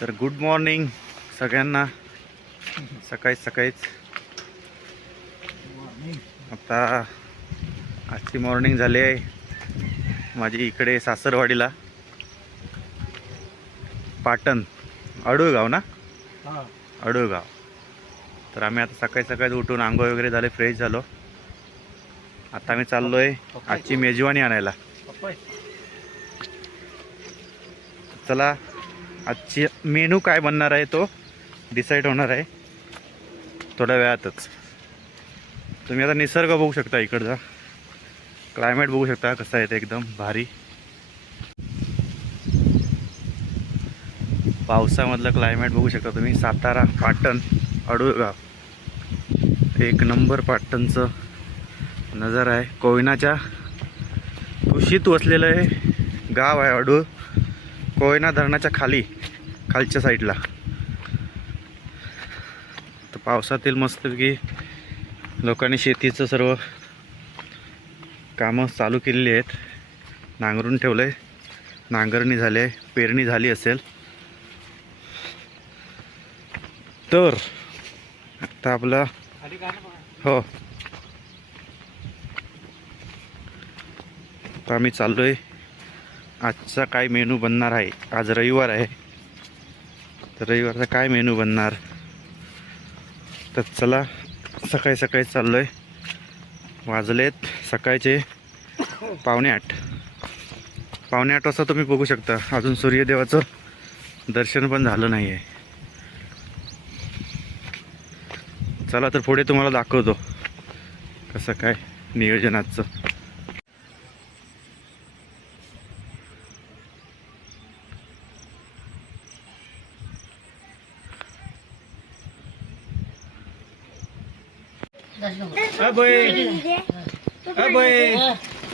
तर good morning सगळ्यांना. सकाळीच आता आजची मॉर्निंग झाली आहे माझी इकडे सासरवाडीला, पाटण अडूळगाव ना, अडूळगाव. तर आम्ही आता सकाळी उठून आंघोळ वगैरे झाले, फ्रेश झालो. आता आम्ही चाललोय आजची मेजवानी आणायला. चला, आजची मेनू काय बनणार आहे तो डिसाईड होणार आहे थोड्या वेळातच. तुम्ही आता निसर्ग बघू शकता, इकडचा क्लायमेट बघू शकता कसं आहे ते, एकदम भारी. पावसामधलं क्लायमेट बघू शकता तुम्ही. सातारा, पाटण, अडूळगाव, एक नंबर पाटणचं नजारा आहे. कोयनाच्या कुशीत वसलेलं आहे गाव आहे अडूळ. कोयना धरणाच्या खालच्या साईडला. तर पावसातील मस्तपैकी लोकांनी शेतीचं सर्व कामं चालू केलेली आहेत. नांगरून ठेवलं आहे, नांगरणी झाली आहे, पेरणी झाली असेल. तर आता आपला हो, तर आम्ही चाललो आहे. आजचा काय मेनू बनणार आहे, आज रविवार आहे, तर रविवारचा काय मेनू बनणार. तर चला, सकाळी चाललो आहे. वाजलेत सकाळचे 7:45. 7:45 वाजता तुम्ही बघू शकता अजून सूर्यदेवाचं दर्शन पण झालं नाही आहे. चला तर पुढे तुम्हाला दाखवतो कसं काय नियोजनाचं.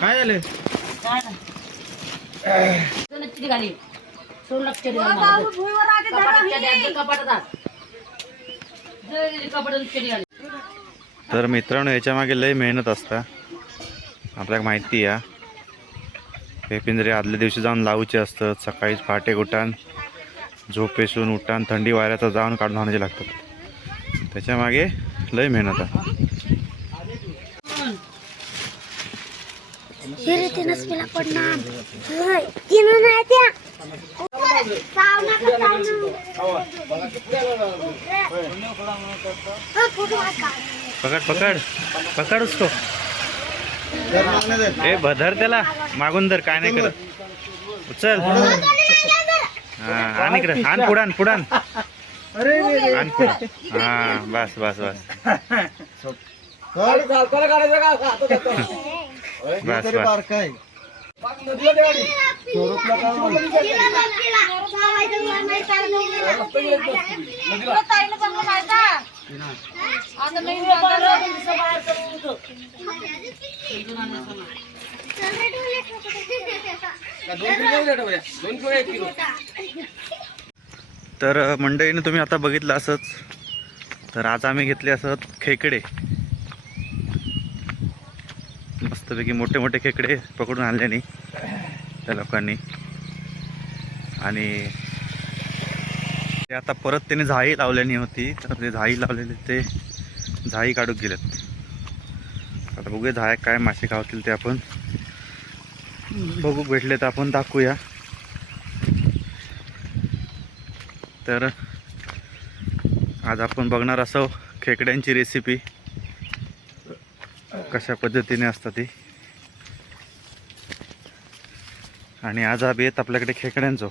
काय झालं? तर मित्रांनो, याच्या मागे लय मेहनत असता, आपल्याला माहिती आहे. हे पिंजरे आदल्या दिवशी जाऊन लावूचे असतात. सकाळीच पहाटे उठान, झोपेसून उठान, थंडी वाऱ्याचा जाऊन काढून आणायचे लागतात. त्याच्या मागे लय मेहनत आहे. पकड उसको. ए भदर त्याला मागून धर, काय नाही करत. उचल. हा, आण इकडे, आण पुढान आण पुढं. हा, बस. तर मंडळीने तुम्ही आता बघितलं असंच. तर आज आम्ही घेतले असत खेकडे, मस्तपैकी मोठे खेकडे पकडून आणल्याने त्या लोकांनी. आणि ते आता परत त्याने झाई लावल्याने होती, तर ते झाई लावलेले ते झाई काढून गेलेत. आता बघूया झाया काय मासे खावतील ते आपण बघू, भेटले तर आपण दाखवूया. तर आज आपण बघणार असो खेकड्यांची रेसिपी, कशा पद्धतीने असतात ती. आणि आज हा बेत आपल्याकडे खेकड्यांचो.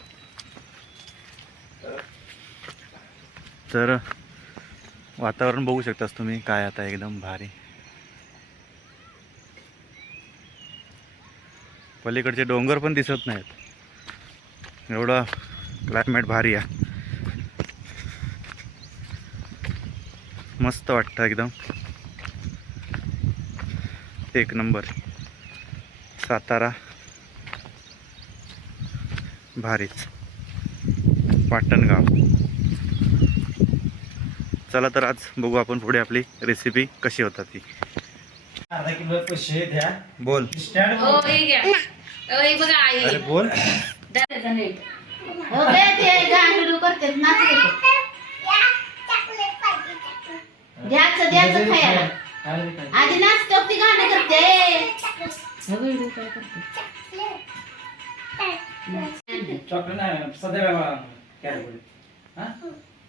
तर वातावरण बघू शकतास तुम्ही काय, आता एकदम भारी. पलीकडचे डोंगर पण दिसत नाहीत, एवढा क्लायमेट भारी आहे. मस्त वाटतं एकदम, एक नंबर. सातारा भारीच, पाटणगाव. चला तर आज बघू आपण पुढे आपली रेसिपी कशी होता ती. अर्धा किलो पैसे द्या. बोल. स्टँड अरे बोल. हो गे ते गाणं करतात नाच करतात द्याचं द्याचं खायला आधी नाचतो ती गाणं करते हो व्हिडिओ काय करते चॉकलेट नाही सध्या कॅडबरी हा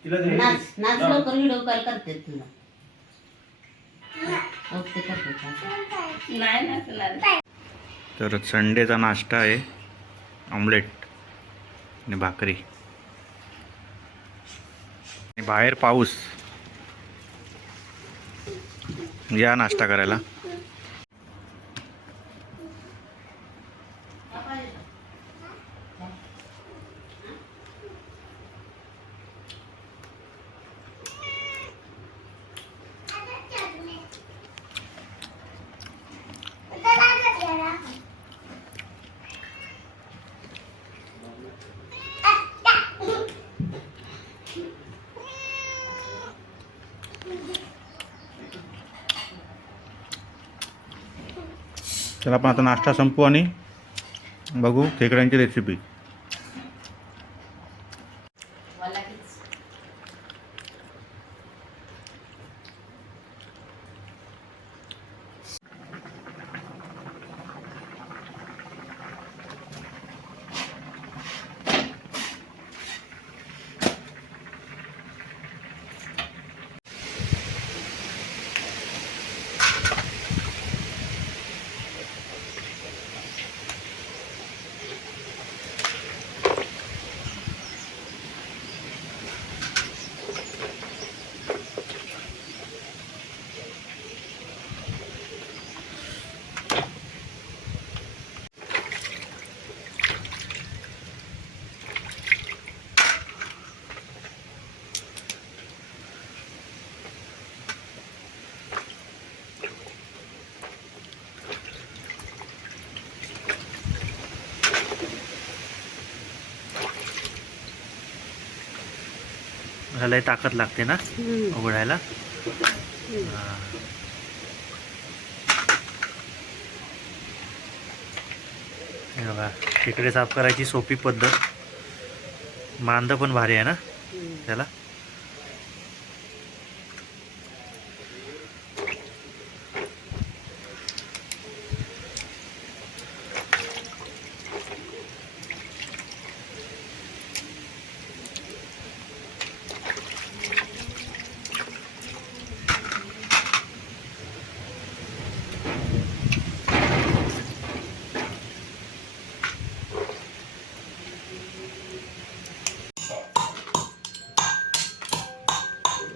तिला दे. नाच नाच लवकर व्हिडिओ कॉल करते तुला ओके करते नाही नाचणार तर संडेचा नाश्ता आहे ऑमलेट आणि भाकरी आणि बाहेर पाऊस. या नाश्ता करायला. चला आपण आता नाश्ता संपू आणि बघू खेकड्यांची रेसिपी. ह्याला ताकद लागते ना उघडायला. हे बघा खेकडे साफ करायची सोपी पद्धत. मांद पण भारी आहे ना त्याला.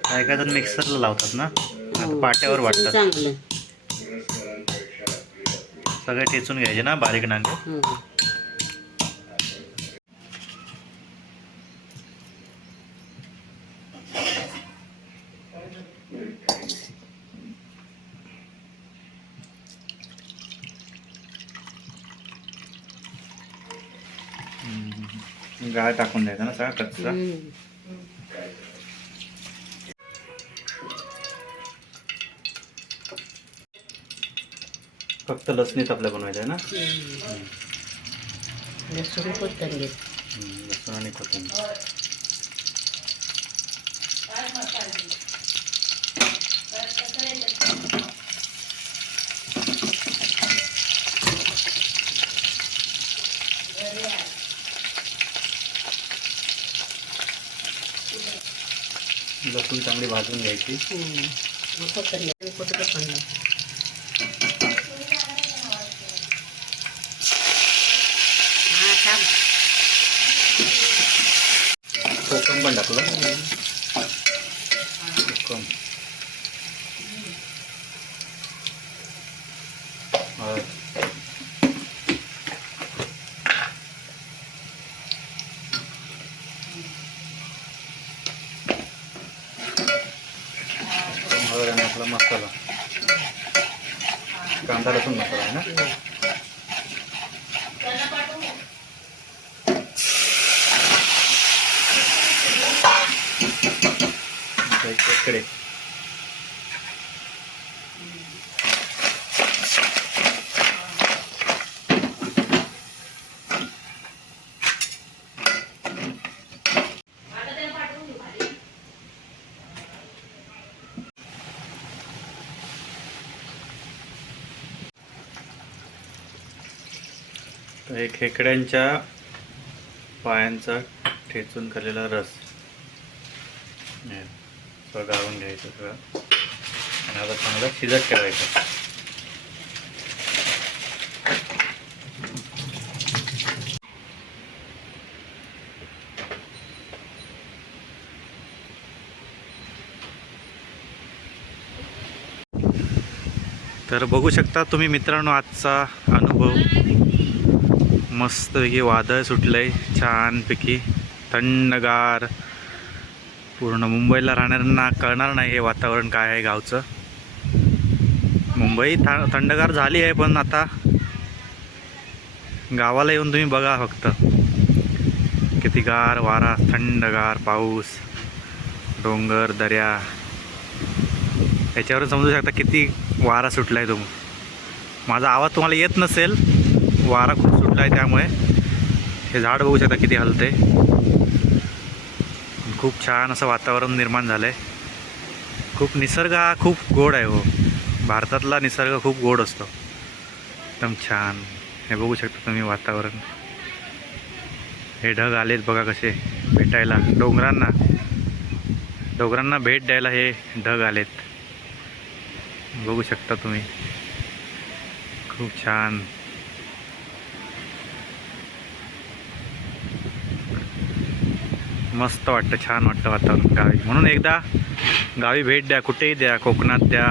काय काय जण मिक्सरला लावतात ना, आता पाट्यावर वाटतात. चांगलं सगळे ठेचून घ्यायचे ना बारीक नांगे. गाळ टाकून द्यायचा ना सगळा कच्चा. फक्त लसणीच आपल्या बनवायचं आहे ना. लसूण कोथिंबीर लसूण आणि कोथिंबीर. लसूण चांगली भाजून घ्यायची. कोथिंबीर कोथिंबीर कोकम पण टाकलं. कोकम आणि आपला मसाला कांदा लसूण मसाला आहे ना. खेकडे हे खेकड्यांच्या पायांचा ठेचून केलेला रस हे सगळं गाळून घ्यायचं सगळं आणि आता चांगलं शिजत ठेवायचं. तर बघू शकता तुम्ही मित्रांनो आजचा अनुभव. मस्तपैकी वादळ सुटलंय छानपैकी थंडगार. पूर्ण मुंबईला राहणाऱ्यांना कळणार नाही हे वातावरण काय आहे गावचं. मुंबई थंडगार झाली आहे पण आता गावाला येऊन तुम्ही बघा फक्त किती गार वारा, थंडगार पाऊस, डोंगर दऱ्या. याच्यावरून समजू शकता किती वारा सुटला आहे. माझा आवाज तुम्हाला येत नसेल, वारा खूप सुटला आहे त्यामुळे. हे झाड बघू शकता किती हलते. खूप छान असं वातावरण निर्माण झालं आहे. खूप निसर्ग हा खूप गोड आहे हो. भारतातला निसर्ग खूप गोड असतो, एकदम छान. हे बघू शकता तुम्ही वातावरण. हे ढग आलेत बघा कसे भेटायला डोंगरांना भेट द्यायला हे ढग आलेत. बघू शकता तुम्ही खूप छान. मस्त वाटतं, छान वाटतं वातावरण गावी. म्हणून एकदा गावी भेट द्या, कुठेही द्या, कोकणात द्या,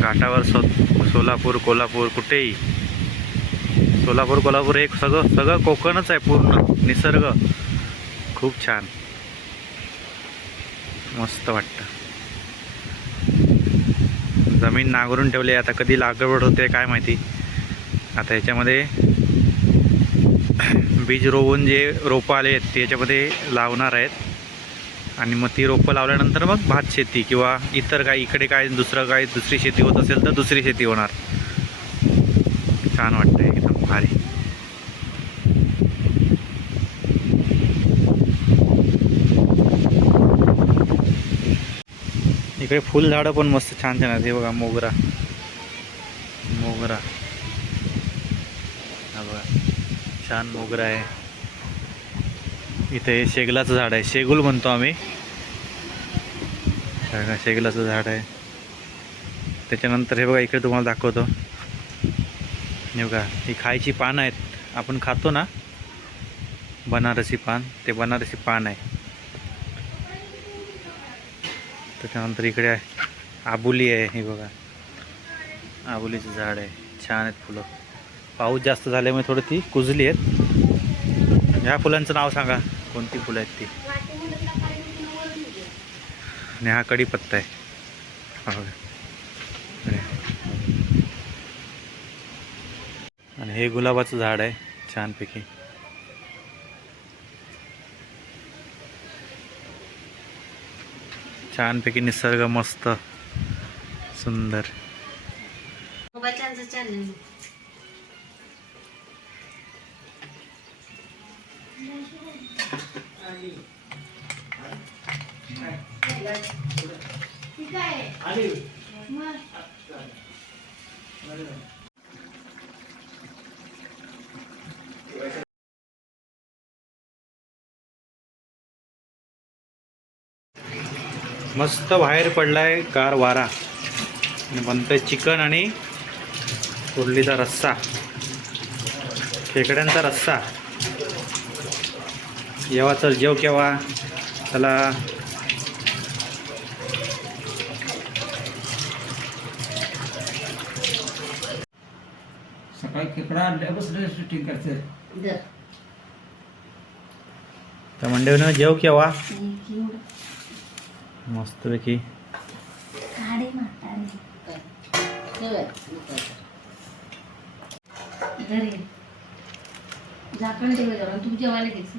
घाटावर सोलापूर कोल्हापूर कुठेही. सोलापूर कोल्हापूर हे सगळं कोकणच आहे. पूर्ण निसर्ग खूप छान, मस्त वाटतं. जमीन नांगरून ठेवली, आता कधी लागवड होते काय माहिती. आता याच्यामध्ये बीज रोवून जे रोपं आले आहेत ते याच्यामध्ये लावणार आहेत आणि मग ती रोपं लावल्यानंतर मग भात शेती किंवा इतर काही इकडे काय दुसरी शेती होत असेल तर दुसरी शेती होणार. छान वाटतं एकदम भारी. इकडे फुलझाडं पण मस्त छान छान आहेत. हे बघा मोगरा हा बघा छान मोगरा आहे. इथे शेगलाचं झाड आहे, शेगुल म्हणतो आम्ही. शेगलाचं झाड आहे. त्याच्यानंतर हे बघा इकडे तुम्हाला दाखवतो. हे बघा ही खायची पानं आहेत, आपण खातो ना बनारसी पान, ते बनारसी पान आहे. त्याच्यानंतर इकडे आहे आबुली आहे. हे बघा आबुलीचं झाड आहे, छान आहेत फुलं. पाऊस जास्त झाल्यामुळे थोडी ती कुजली आहेत. ह्या फुलांचं नाव सांगा, कोणती फुलं आहेत ती. आणि हा कढीपत्ता आहे. हा बघा. आणि हे गुलाबाचं झाड आहे छानपैकी. छानपैकी निसर्ग मस्त सुंदर. मस्त बाहेर पडलाय गार वारा आणि बनतंय चिकन आणि फोडणीचा रस्सा, खेकड्यांचा रस्सा. येवा चल जेव केव्हा चला. सकाळी खेकडा आणल्यापासून शूटिंग करते. तर मंडळीनं जेव केव्हा मस्तपैकी. झाकण ठेवायचं तू जेवायला घ्यायचं.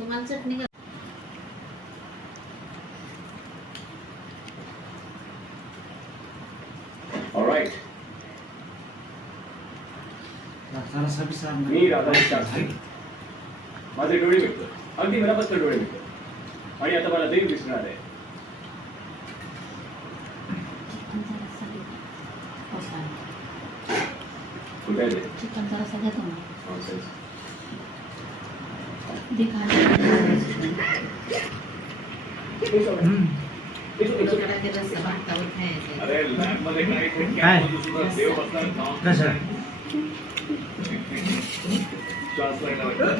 तुम्हाला चटणी कर. ऑलराइट जरासा बी सार मी राधाची शास्त्री माझे डोळे मिळतात अगदी मनापासून डोळे मिळतात आणि आता मला देव दिसणार आहे कुठे आहे ते? चिकन जरासा घ्या तुम्ही. Nonsense. दिखा. तुकडा ते रस्सा भातावर खायचा. अरे लॅबमध्ये काय ते काय? कॅमेरा सुद्धा देव बसणार ना. कसं श्वास लागला वाटतं.